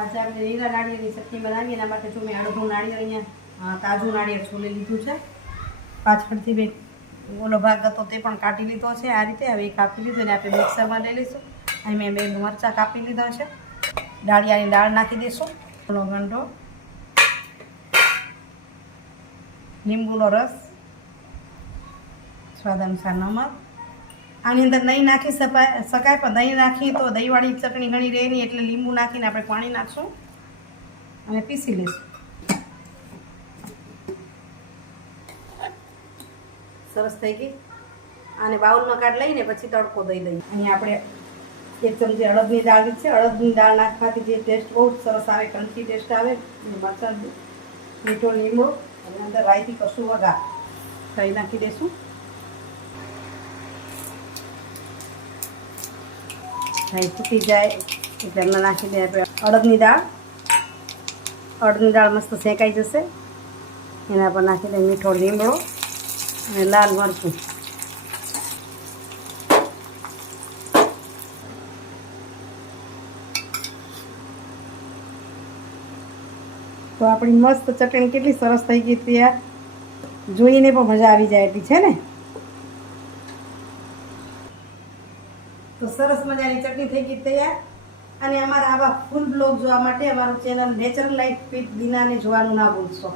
આજે આપણે લીલા નાળિયેરની ચટણી બનાવીએ એના માટે જો મેં અડધું નાળિયેર અહીંયા તાજું નાળિયેર છોલી લીધું છે. પાછળથી બે ઓલો ભાગ હતો તે પણ કાઢી લીધો છે આ રીતે. હવે એ કાપી લીધું અને આપણે મિક્સરમાં લઈ લઈશું. અહીં મેં બે મરચાં કાપી લીધા છે. દાળિયાની દાળ નાખી દઈશું. ઓલો ગંડો, લીંબુનો રસ, સ્વાદ અનુસાર નમક આની અંદર દહીં નાખી શકાય શકાય, પણ દહીં નાખીએ તો દહીંવાળી ચટણી ઘણી રહે નહીં એટલે લીંબુ નાખીને આપણે પાણી નાખશું અને પીસી લઈશું. સરસ થઈ ગઈ. આને બાઉલમાં કાઢ લઈને પછી તડકો દઈ દઈએ. અહીં આપણે એક ચમચી અડદની દાળ છે. અડદની દાળ નાખવાથી જે ટેસ્ટ બહુ સરસ આવે કંચી ટેસ્ટ આવે. મરચાં મીઠો લીંબુ અને અંદર રાયથી કશું વગા કરી નાખી દઈશું રાઈ ફૂટી જાય એટલે એમને નાખી દઈએ આપણે અડદની દાળ. અડદની દાળ મસ્ત શેકાઈ જશે. એના પર નાખી દઈએ મીઠો લીમડો અને લાલ મરચું. તો આપણી મસ્ત ચટણી કેટલી સરસ થઈ ગઈ તૈયાર જોઈને પણ મજા આવી જાય એટલી, છે ને? તો સરસ મજાની ચટણી થઈ ગઈ તૈયાર. અને અમારા આવા ફૂલ બ્લોગ જોવા માટે અમારું ચેનલ નેચરલ લાઈફ વિથ દિનાને જોવાનું ના ભૂલશો.